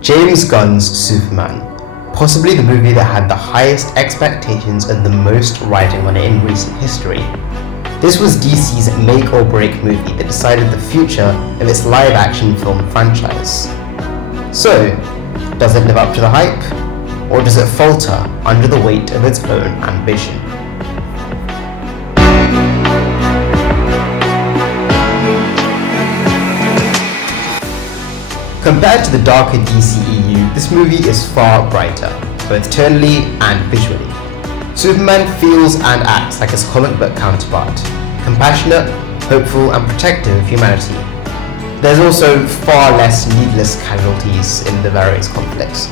James Gunn's Superman, possibly the movie that had the highest expectations and the most riding on it in recent history. This was DC's make or break movie that decided the future of its live-action film franchise. So, does it live up to the hype? Or does it falter under the weight of its own ambition? Compared to the darker DCEU, this movie is far brighter, both tonally and visually. Superman feels and acts like his comic book counterpart, compassionate, hopeful, and protective of humanity. There's also far less needless casualties in the various conflicts.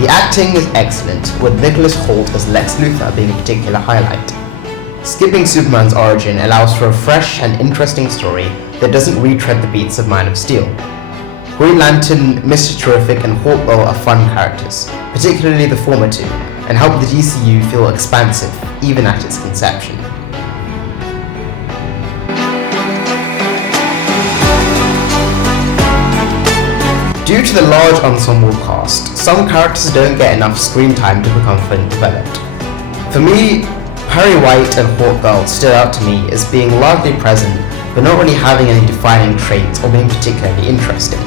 The acting is excellent, with Nicholas Hoult as Lex Luthor being a particular highlight. Skipping Superman's origin allows for a fresh and interesting story that doesn't retread the beats of Man of Steel. Green Lantern, Mr. Terrific, and Hawkgirl are fun characters, particularly the former two, and help the DCU feel expansive, even at its conception. Due to the large ensemble cast, some characters don't get enough screen time to become fully developed. For me, Perry White and Hawkgirl stood out to me as being largely present, but not really having any defining traits or being particularly interesting.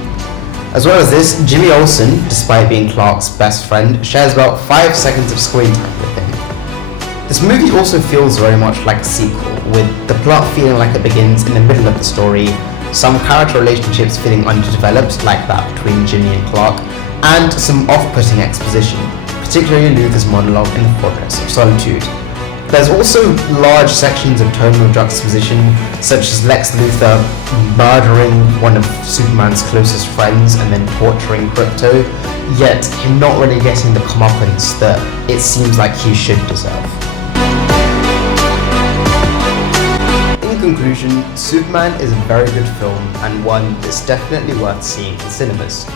As well as this, Jimmy Olsen, despite being Clark's best friend, shares about 5 seconds of screen time with him. This movie also feels very much like a sequel, with the plot feeling like it begins in the middle of the story, some character relationships feeling underdeveloped, like that between Jimmy and Clark, and some off-putting exposition, particularly Luthor's monologue in The Fortress of Solitude. There's also large sections of tonal juxtaposition, such as Lex Luthor murdering one of Superman's closest friends and then torturing Krypto, yet him not really getting the comeuppance that it seems like he should deserve. In conclusion, Superman is a very good film and one that's definitely worth seeing in cinemas.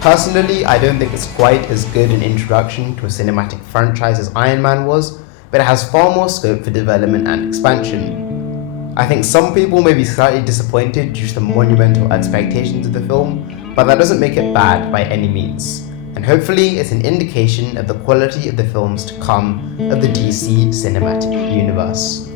Personally, I don't think it's quite as good an introduction to a cinematic franchise as Iron Man was, but it has far more scope for development and expansion. I think some people may be slightly disappointed due to the monumental expectations of the film, but that doesn't make it bad by any means, and hopefully it's an indication of the quality of the films to come of the DC cinematic universe.